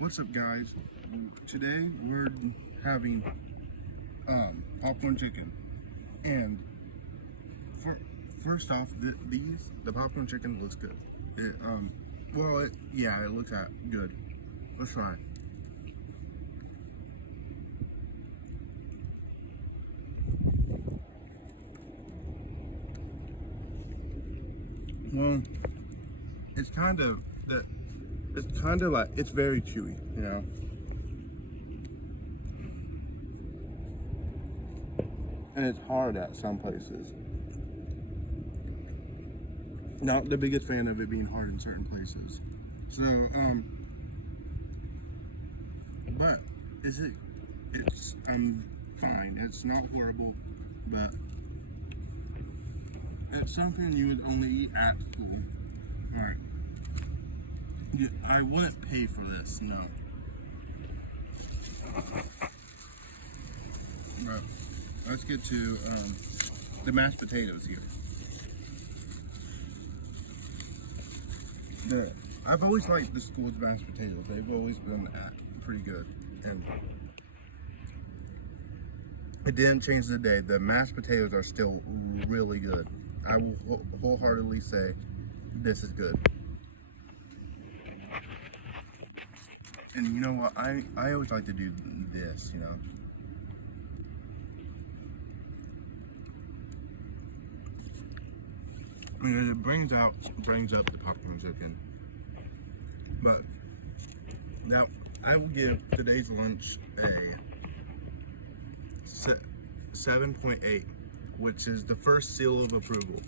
What's up, guys? Today we're having popcorn chicken, and first off, the popcorn chicken looks good. It looks good. Let's try it. Well, it's kind of like, it's very chewy, you know. And it's hard at some places. Not the biggest fan of it being hard in certain places. So, but I'm fine. It's not horrible, but it's something you would only eat at school. Alright. Yeah, I wouldn't pay for this, no. But let's get to the mashed potatoes here. I've always liked the school's mashed potatoes. They've always been pretty good, and it didn't change the day. The mashed potatoes are still really good. I will wholeheartedly say this is good. And you know what? I always like to do this, you know. Because it brings up the popcorn chicken. But now I will give today's lunch a 7.8, which is the first seal of approval.